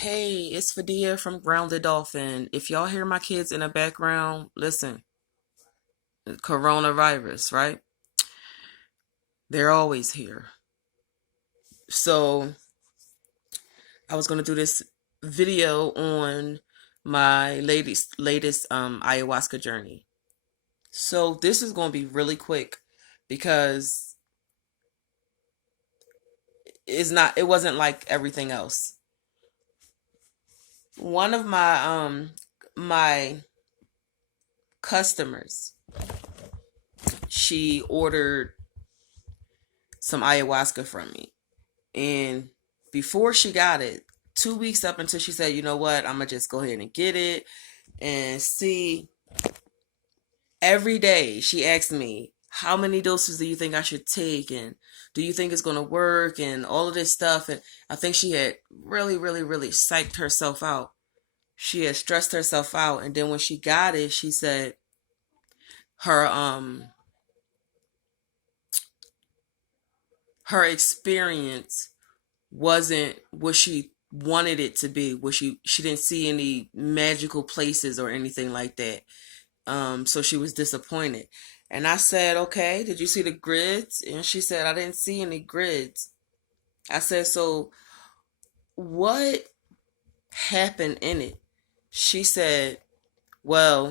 Hey, it's Fadia from Grounded Dolphin. If y'all hear my kids in the background, listen, coronavirus, right? They're always here. So I was gonna do this video on my latest ayahuasca journey. So this is gonna be really quick because it wasn't like everything else. One of my customers, she ordered some ayahuasca from me. And before she got it, 2 weeks up until she said, you know what, I'm gonna just go ahead and get it and see. Every day she asked me, how many doses do you think I should take? And do you think it's gonna work? And all of this stuff. And I think she had really, really, really psyched herself out. She had stressed herself out. And then when she got it, she said her her experience wasn't what she wanted it to be. What she didn't see any magical places or anything like that. So she was disappointed. And I said, okay, did you see the grids? And she said, I didn't see any grids. I said, so what happened in it? She said, well,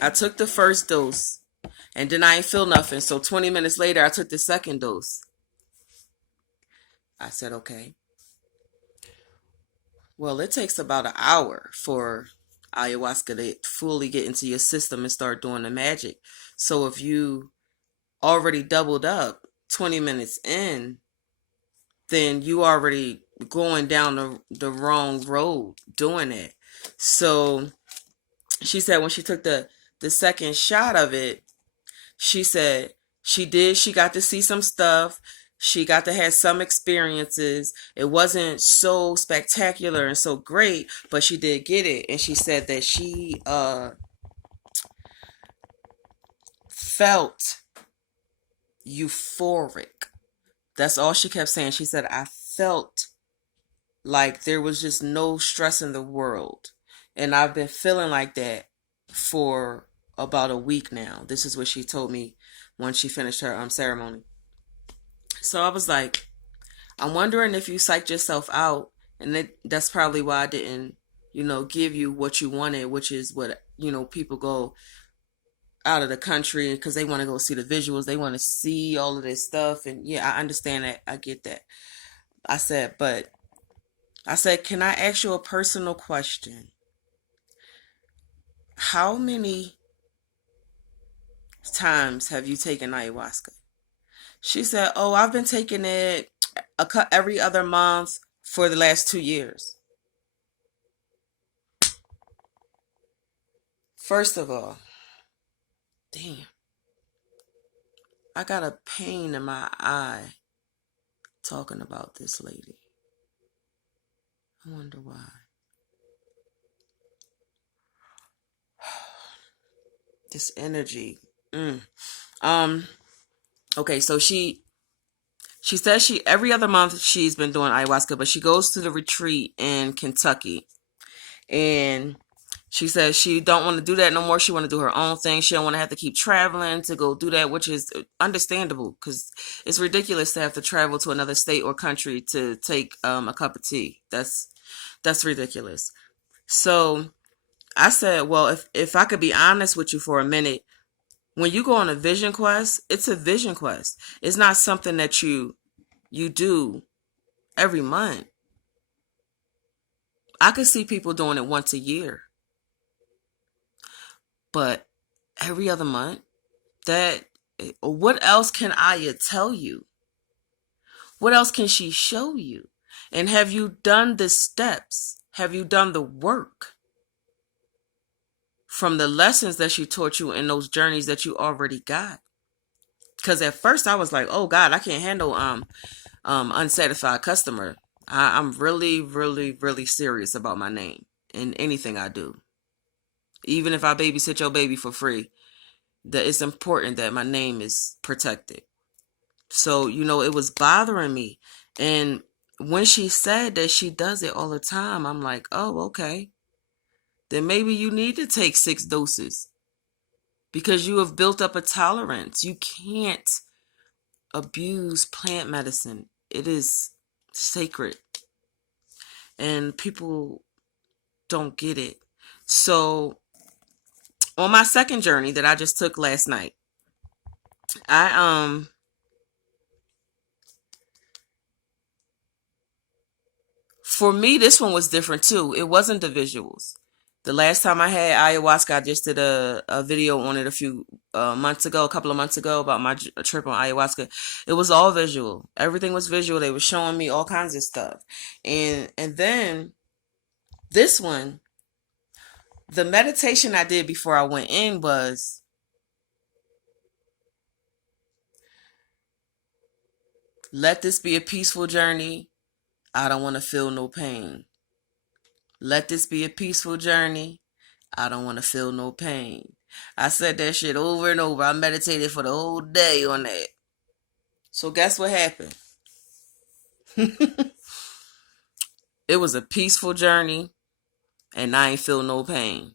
I took the first dose and then I ain't feel nothing. So 20 minutes later, I took the second dose. I said, okay. Well, it takes about an hour for ayahuasca to fully get into your system and start doing the magic. So if you already doubled up 20 minutes in, then you already going down the wrong road doing it. So she said when she took the second shot of it, she said she got to see some stuff. She got to have some experiences. It wasn't so spectacular and so great, but she did get it. And she said that she felt euphoric. That's all she kept saying. She said, I felt like there was just no stress in the world. And I've been feeling like that for about a week now. This is what she told me when she finished her ceremony. So I was like, I'm wondering if you psyched yourself out, and that's probably why I didn't, give you what you wanted, which is what, people go out of the country because they want to go see the visuals. They want to see all of this stuff. And yeah, I understand that. I get that. But I said, can I ask you a personal question? How many times have you taken ayahuasca? She said, oh, I've been taking it every other month for the last 2 years. First of all, damn, I got a pain in my eye talking about this lady. I wonder why. This energy. Okay, so she says she every other month she's been doing ayahuasca, but she goes to the retreat in Kentucky. And she says she don't want to do that no more. She want to do her own thing. She don't want to have to keep traveling to go do that, which is understandable because it's ridiculous to have to travel to another state or country to take a cup of tea. That's ridiculous. So I said, well, if I could be honest with you for a minute, when you go on a vision quest, it's a vision quest. It's not something that you do every month. I could see people doing it once a year. But every other month, that what else can Aya tell you? What else can she show you? And have you done the steps? Have you done the work from the lessons that she taught you in those journeys that you already got? Because at first I was like, oh God, I can't handle unsatisfied customer. I'm really, really, really serious about my name in anything I do. Even if I babysit your baby for free, that it's important that my name is protected. So, it was bothering me. And when she said that she does it all the time, I'm like, oh, okay. Then maybe you need to take 6 doses because you have built up a tolerance. You can't abuse plant medicine. It is sacred, and people don't get it. So, on my second journey that I just took last night, I for me this one was different too. It wasn't the visuals. The last time I had ayahuasca, I just did a video on it a couple of months ago about my trip on ayahuasca. It was all visual. Everything was visual. They were showing me all kinds of stuff. And then this one, the meditation I did before I went in was, let this be a peaceful journey. I don't want to feel no pain. Let this be a peaceful journey. I don't want to feel no pain. I said that shit over and over. I meditated for the whole day on that. So guess what happened? It was a peaceful journey and I ain't feel no pain.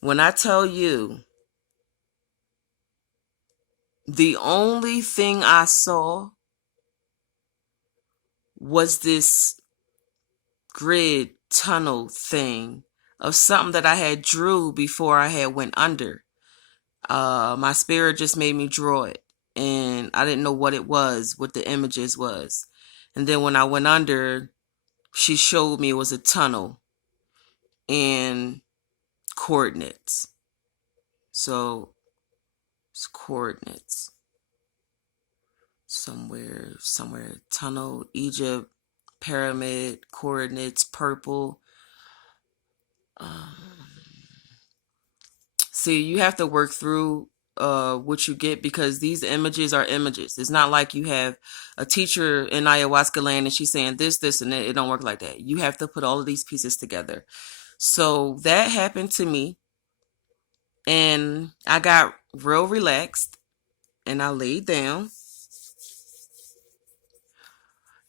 When I tell you, the only thing I saw was this grid tunnel thing of something that I had drew before I had went under. My spirit just made me draw it, and I didn't know what it was, what the images was. And then when I went under, she showed me it was a tunnel and coordinates. So it's coordinates. Somewhere, tunnel, Egypt, pyramid, coordinates, purple. See, you have to work through what you get because these images are images. It's not like you have a teacher in ayahuasca land and she's saying this, and that. It don't work like that. You have to put all of these pieces together. So that happened to me, and I got real relaxed, and I laid down.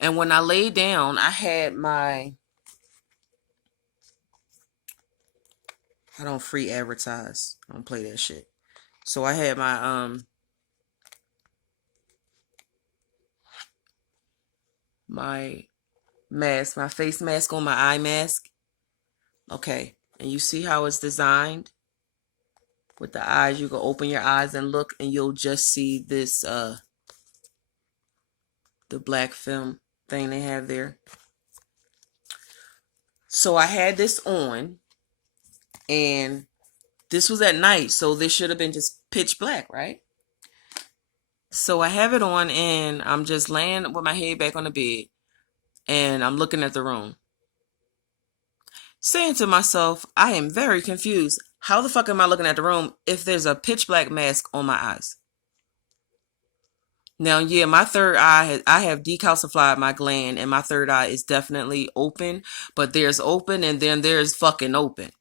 And when I laid down, I had my, I don't free advertise. I don't play that shit. So I had my mask, my face mask on, my eye mask. Okay. And you see how it's designed? With the eyes, you can open your eyes and look, and you'll just see this the black film thing they have there. So I had this on, and this was at night, so this should have been just pitch black, right? So I have it on, and I'm just laying with my head back on the bed, and I'm looking at the room, saying to myself, I am very confused. How the fuck am I looking at the room if there's a pitch black mask on my eyes? Now, yeah, my third eye, I have decalcified my gland, and my third eye is definitely open, but there's open and then there's fucking open.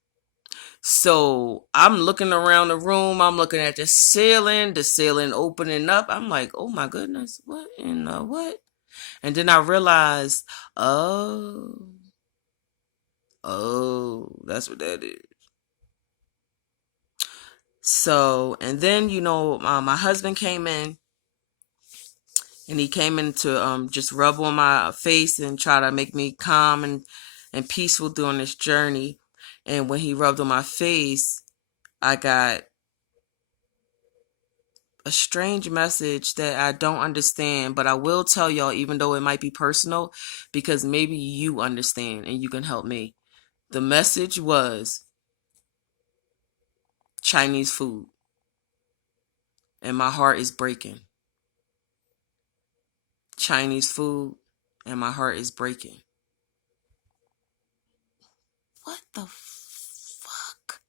So I'm looking around the room, I'm looking at the ceiling opening up. I'm like, oh my goodness, what in the what? And then I realized, oh, that's what that is. So, and then, my husband came in, and he came in to just rub on my face and try to make me calm and peaceful during this journey. And when he rubbed on my face, I got a strange message that I don't understand, but I will tell y'all, even though it might be personal, because maybe you understand and you can help me. The message was Chinese food, and my heart is breaking. Chinese food, and my heart is breaking. What the fuck?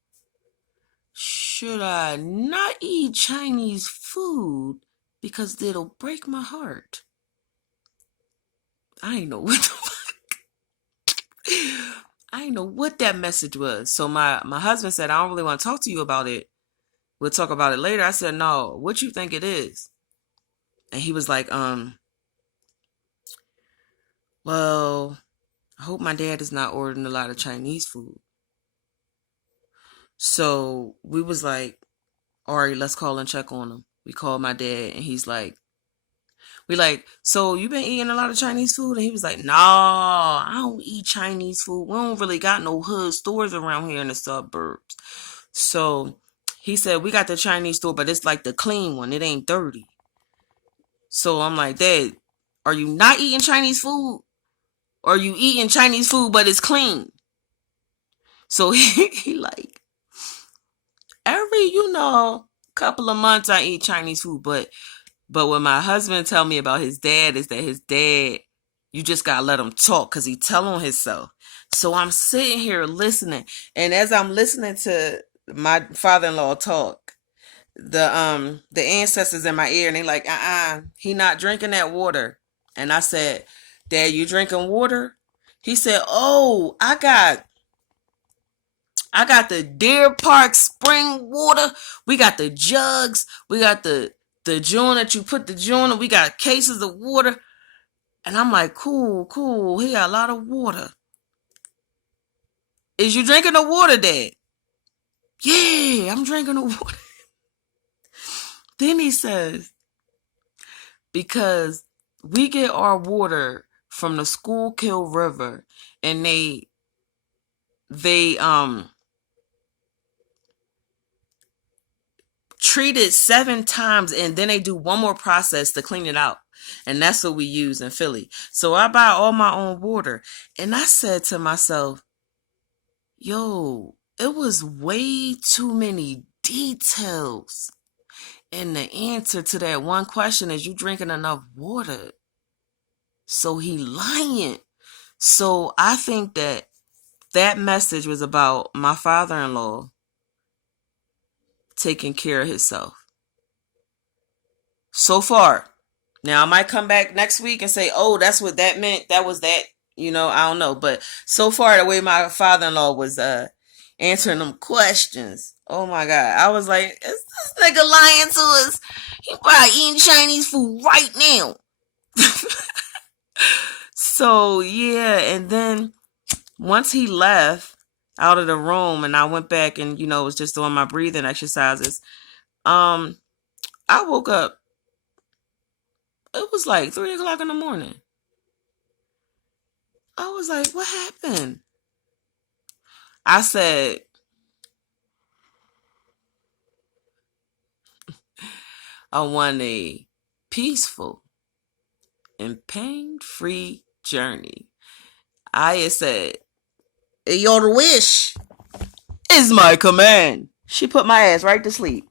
Should I not eat Chinese food because it'll break my heart? I ain't know what the fuck. I ain't know what that message was. So my husband said, I don't really want to talk to you about it. We'll talk about it later. I said, no, what you think it is? And he was like, Well, I hope my dad is not ordering a lot of Chinese food. So we was like, all right, let's call and check on him. We called my dad and he's like, we like, so you been eating a lot of Chinese food? And he was like, nah, I don't eat Chinese food. We don't really got no hood stores around here in the suburbs. So he said, we got the Chinese store, but it's like the clean one. It ain't dirty. So I'm like, Dad, are you not eating Chinese food? Or are you eating Chinese food, but it's clean? So he like, every, couple of months I eat Chinese food. But what my husband tell me about his dad is that his dad, you just gotta let him talk because he tell on himself. So I'm sitting here listening. And as I'm listening to my father-in-law talk, the ancestors in my ear, and they like, he not drinking that water. And I said, Dad, you drinking water? He said, oh, I got the Deer Park spring water. We got the jugs. We got the joint that you put the joint in. We got cases of water. And I'm like, cool. He got a lot of water. Is you drinking the water, Dad? Yeah, I'm drinking the water. Then he says, because we get our water from the Schuylkill River, and they treat it 7 times, and then they do one more process to clean it out. And that's what we use in Philly. So I buy all my own water. And I said to myself, yo, it was way too many details. And the answer to that one question is, you drinking enough water? So he lying. So I think that message was about my father-in-law taking care of himself. So far. Now I might come back next week and say, oh, that's what that meant. That was that. I don't know. But so far, the way my father-in-law was answering them questions, oh my God. I was like, is this nigga lying to us? He probably eating Chinese food right now. So yeah, and then once he left out of the room and I went back and, was just doing my breathing exercises, I woke up. It was like 3 o'clock in the morning. I was like, what happened? I said, I want a peaceful and pain-free journey. I said, your wish is my command. She put my ass right to sleep.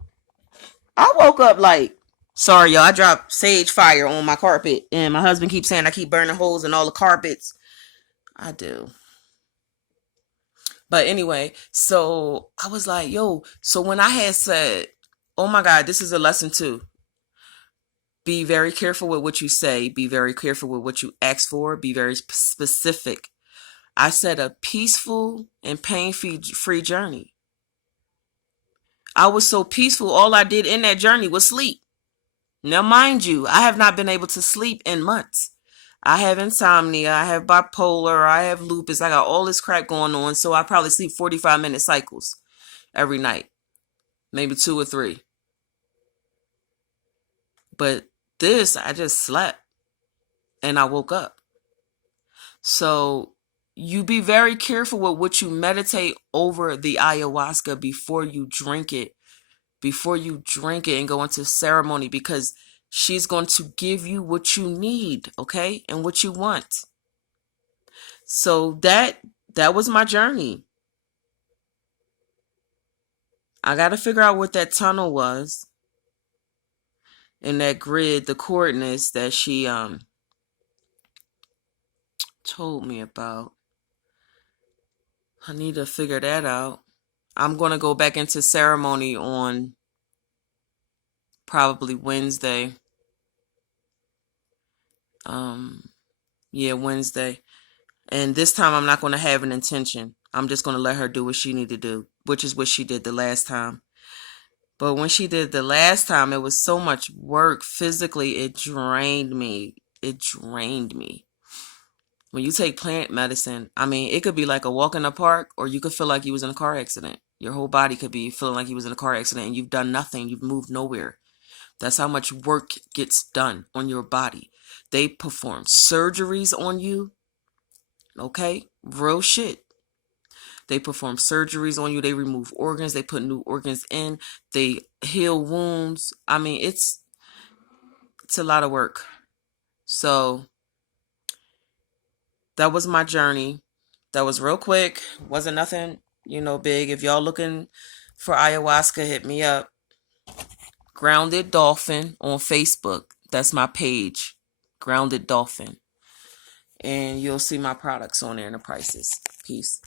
I woke up like, sorry, y'all, I dropped sage fire on my carpet, and my husband keeps saying I keep burning holes in all the carpets. I do. But anyway, so I was like, yo, so when I had said, oh my God, this is a lesson too. Be very careful with what you say. Be very careful with what you ask for. Be very specific. I said a peaceful and pain-free journey. I was so peaceful. All I did in that journey was sleep. Now, mind you, I have not been able to sleep in months. I have insomnia. I have bipolar. I have lupus. I got all this crap going on. So I probably sleep 45-minute cycles every night. Maybe 2 or 3. But this, I just slept. And I woke up. So you be very careful with what you meditate over the ayahuasca before you drink it. Before you drink it and go into ceremony, because she's going to give you what you need, okay? And what you want. So that was my journey. I got to figure out what that tunnel was. And that grid, the coordinates that she told me about. I need to figure that out. I'm going to go back into ceremony on probably Wednesday. Wednesday. And this time I'm not going to have an intention. I'm just going to let her do what she needed to do, which is what she did the last time. But when she did the last time, it was so much work. Physically, it drained me. When you take plant medicine, I mean, it could be like a walk in the park, or you could feel like you was in a car accident. Your whole body could be feeling like you was in a car accident and you've done nothing. You've moved nowhere. That's how much work gets done on your body. They perform surgeries on you. Okay? Real shit. They perform surgeries on you. They remove organs. They put new organs in. They heal wounds. I mean, it's a lot of work. So that was my journey. That was real quick. Wasn't nothing, big. If y'all looking for ayahuasca, hit me up. Grounded Dolphin on Facebook. That's my page. Grounded Dolphin. And you'll see my products on there and the prices. Peace.